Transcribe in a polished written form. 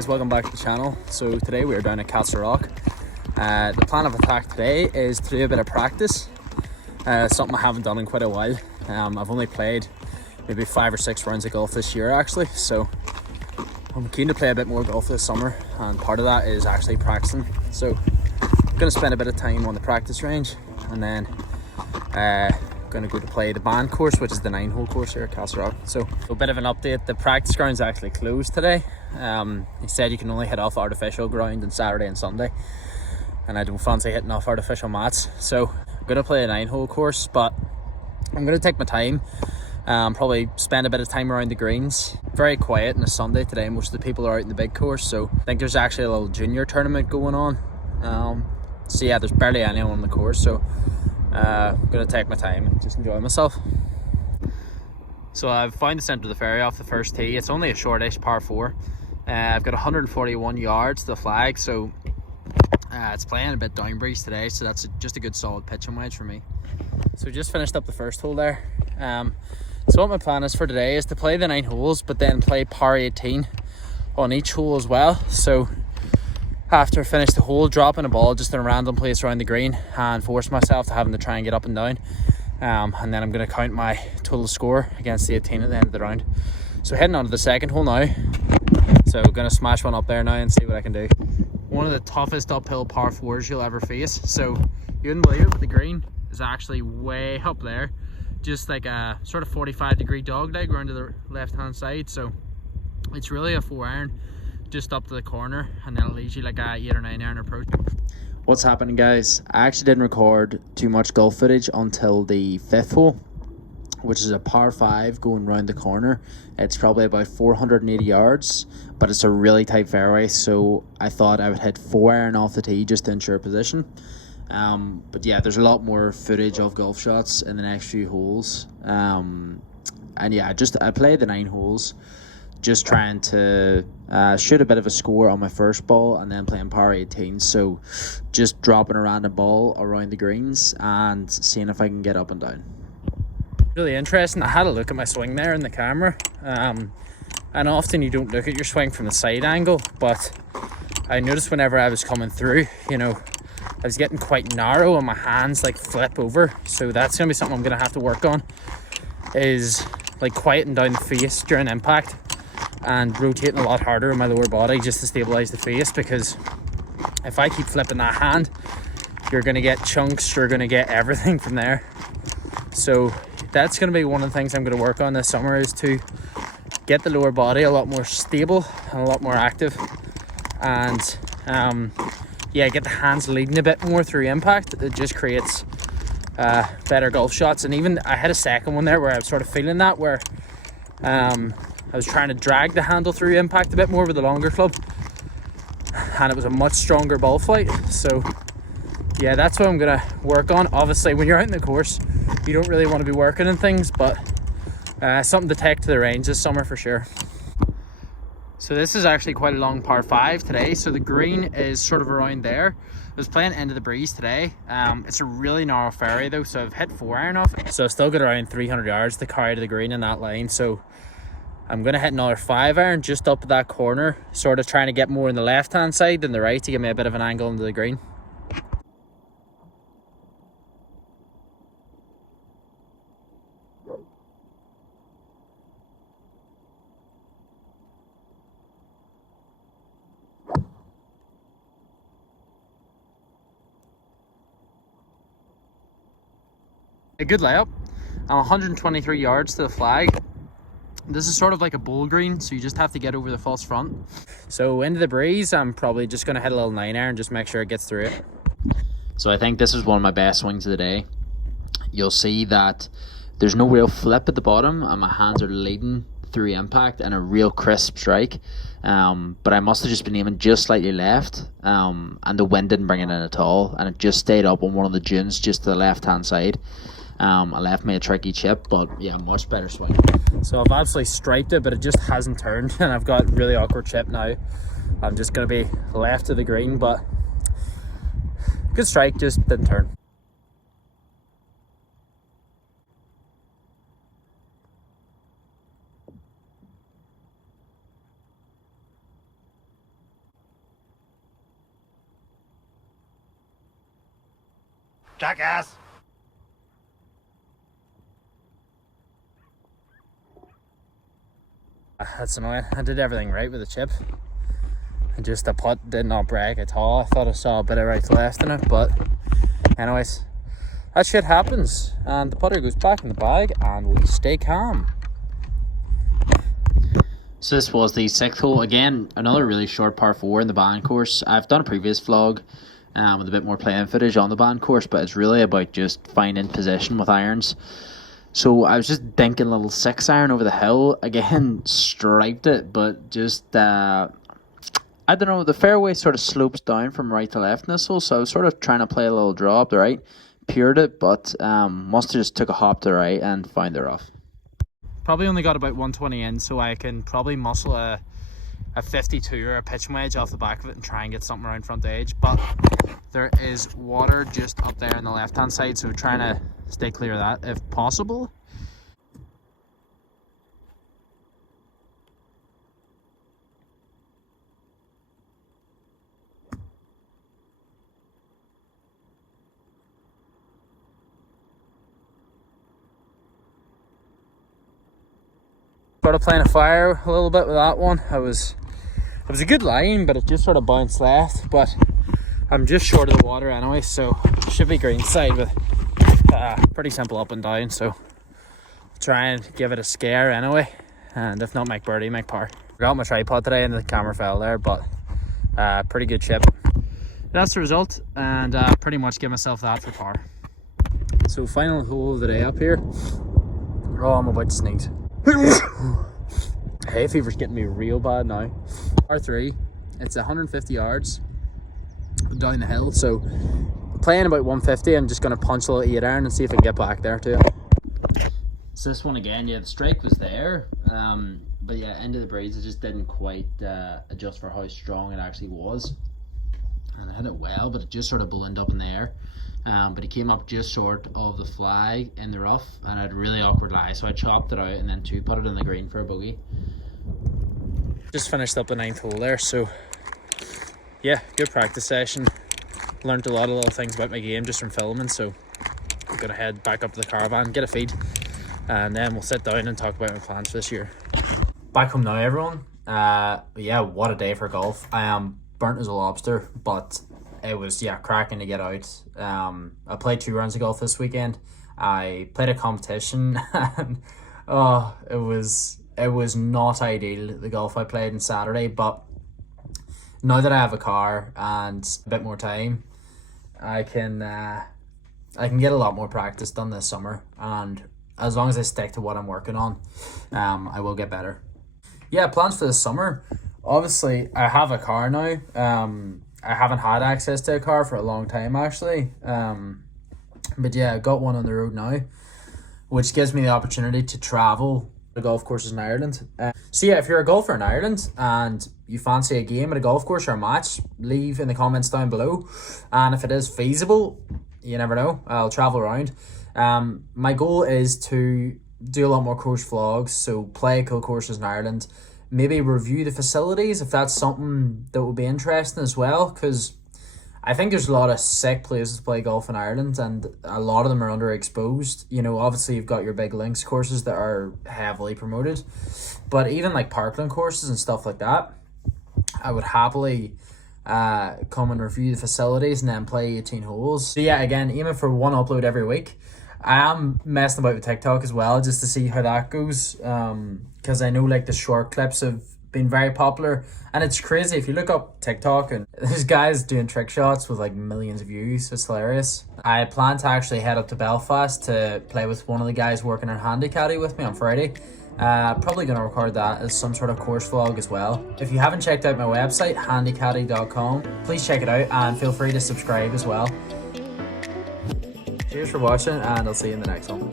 guys, welcome back to the channel. So today we are down at Castle Rock. The plan of attack today is to do a bit of practice, something I haven't done in quite a while. I've only played maybe 5 or 6 rounds of golf this year actually, so I'm keen to play a bit more golf this summer, and part of that is actually practicing. So I'm going to spend a bit of time on the practice range, and then going to go to play the band course, which is the 9-hole course here at Castle Rock. So a bit of an update: the practice ground's actually closed today. He said you can only hit off artificial ground on Saturday and Sunday, and I don't fancy hitting off artificial mats, so I'm going to play a 9-hole course, but I'm going to take my time. Probably spend a bit of time around the greens. Very quiet on a Sunday today. Most of the people are out in the big course, so I think there's actually a little junior tournament going on. So yeah, there's barely anyone on the course, so I'm going to take my time and just enjoy myself. So I've found the centre of the fairway off the first tee. It's only a shortish par 4. I've got 141 yards to the flag, so it's playing a bit down breeze today, so that's just a good solid pitching wedge for me. So we just finished up the first hole there. So what my plan is for today is to play the 9 holes, but then play par 18 on each hole as well. So after I finish the hole, dropping a ball just in a random place around the green and force myself to having to try and get up and down. And then I'm going to count my total score against the 18 at the end of the round. So heading on to the second hole now. So going to smash one up there now and see what I can do. One of the toughest uphill par 4s you'll ever face. So you wouldn't believe it, but the green is actually way up there. Just like a sort of 45-degree dog leg around to the left hand side. So it's really a 4-iron just up to the corner, and then it leaves you like a 8 or 9 iron approach. What's happening, guys? I actually didn't record too much golf footage until the 5th hole, which is a par 5 going round the corner. It's probably about 480 yards, but it's a really tight fairway, so I thought I would hit 4-iron off the tee just to ensure position. But yeah, there's a lot more footage of golf shots in the next few holes. And yeah, I played the 9 holes, just trying to shoot a bit of a score on my first ball and then playing par 18. So just dropping a random ball around the greens and seeing if I can get up and down. Really interesting. I had a look at my swing there in the camera. And often you don't look at your swing from the side angle, but I noticed whenever I was coming through, you know, I was getting quite narrow and my hands like flip over. So that's going to be something I'm going to have to work on, is like quieting down the face during impact and rotating a lot harder in my lower body just to stabilize the face, because if I keep flipping that hand, you're going to get chunks, you're going to get everything from there. So that's going to be one of the things I'm going to work on this summer, is to get the lower body a lot more stable and a lot more active, and yeah, get the hands leading a bit more through impact. It just creates better golf shots. And even I had a second one there where I was sort of feeling that, where I was trying to drag the handle through impact a bit more with the longer club, and it was a much stronger ball flight. So yeah, that's what I'm gonna work on. Obviously when you're out in the course, you don't really want to be working on things, but something to take to the range this summer for sure. So this is actually quite a long par 5 today. So the green is sort of around there. I was playing into the breeze today. It's a really narrow fairway though, so I've hit 4-iron off it. So I've still got around 300 yards to carry to the green in that line. So I'm going to hit another 5-iron just up at that corner, sort of trying to get more in the left hand side than the right to give me a bit of an angle into the green. A good layup. I'm 123 yards to the flag. This is sort of like a bowl green, so you just have to get over the false front. So into the breeze, I'm probably just going to hit a little 9-iron, just make sure it gets through it. So I think this is one of my best swings of the day. You'll see that there's no real flip at the bottom, and my hands are leading through impact and a real crisp strike. But I must have just been aiming just slightly left, and the wind didn't bring it in at all, and it just stayed up on one of the dunes just to the left hand side. I left me a tricky chip, but yeah, much better swing. So I've absolutely striped it, but it just hasn't turned, and I've got really awkward chip now. I'm just going to be left of the green, but good strike, just didn't turn. Jackass! That's annoying. I did everything right with the chip. And just the putt did not break at all. I thought I saw a bit of right to left in it, but anyways, that shit happens. And the putter goes back in the bag and we stay calm. So this was the 6th hole. Again, another really short par 4 in the band course. I've done a previous vlog with a bit more playing footage on the band course, but it's really about just finding position with irons. So I was just dinking a little 6-iron over the hill. Again, striped it, but just, I don't know, the fairway sort of slopes down from right to left in this hole, so I was sort of trying to play a little draw up the right, pured it, but must have just took a hop to the right and found the rough. Probably only got about 120 in, so I can probably muscle a 52 or a pitching wedge off the back of it and try and get something around front edge, but there is water just up there on the left hand side, so trying to stay clear of that if possible. Started playing a fire a little bit with that one. It was a good line, but it just sort of bounced left, but I'm just short of the water anyway, so should be green side with pretty simple up and down, so try and give it a scare anyway, and if not make birdie, make par. Got my tripod today and the camera fell there, but pretty good chip. That's the result, and pretty much give myself that for par. So final hole of the day up here. Oh, I'm about to sneeze. Hay fever's getting me real bad now. Par3, it's 150 yards down the hill, so playing about 150. I'm just going to punch a little 8-iron and see if I can get back there too. So this one again, yeah, the strike was there, but yeah, into the breeze, it just didn't quite adjust for how strong it actually was, and I hit it well, but it just sort of ballooned up in the air. But it came up just short of the flag in the rough, and I had a really awkward lie, so I chopped it out and then put it in the green for a bogey. Just finished up the 9th hole there, so yeah, good practice session. Learned a lot of little things about my game just from filming, so I'm gonna head back up to the caravan, get a feed, and then we'll sit down and talk about my plans for this year. Back home now, everyone. Yeah, what a day for golf. I am burnt as a lobster, but it was, yeah, cracking to get out. I played 2 rounds of golf this weekend. I played a competition and oh, it was not ideal, the golf I played on Saturday, but now that I have a car and a bit more time, I can get a lot more practice done this summer, and as long as I stick to what I'm working on, I will get better. Yeah, plans for this summer. Obviously, I have a car now. I haven't had access to a car for a long time, actually. But yeah, I got one on the road now, which gives me the opportunity to travel to golf courses in Ireland. So yeah, if you're a golfer in Ireland and you fancy a game at a golf course or a match, leave in the comments down below. And if it is feasible, you never know, I'll travel around. My goal is to do a lot more course vlogs, so play cool courses in Ireland. Maybe review the facilities if that's something that would be interesting as well, because I think there's a lot of sick places to play golf in Ireland, and a lot of them are underexposed. You know, obviously you've got your big links courses that are heavily promoted, but even like parkland courses and stuff like that, I would happily come and review the facilities and then play 18 holes. So yeah, again, aiming for 1 upload every week. I am messing about with TikTok as well, just to see how that goes, because I know like the short clips have been very popular, and it's crazy if you look up TikTok and there's guys doing trick shots with like millions of views. It's hilarious. I plan to actually head up to Belfast to play with one of the guys working on Handycaddy with me on Friday. Probably going to record that as some sort of course vlog as well. If you haven't checked out my website, handycaddy.com, please check it out and feel free to subscribe as well. Cheers for watching, and I'll see you in the next one.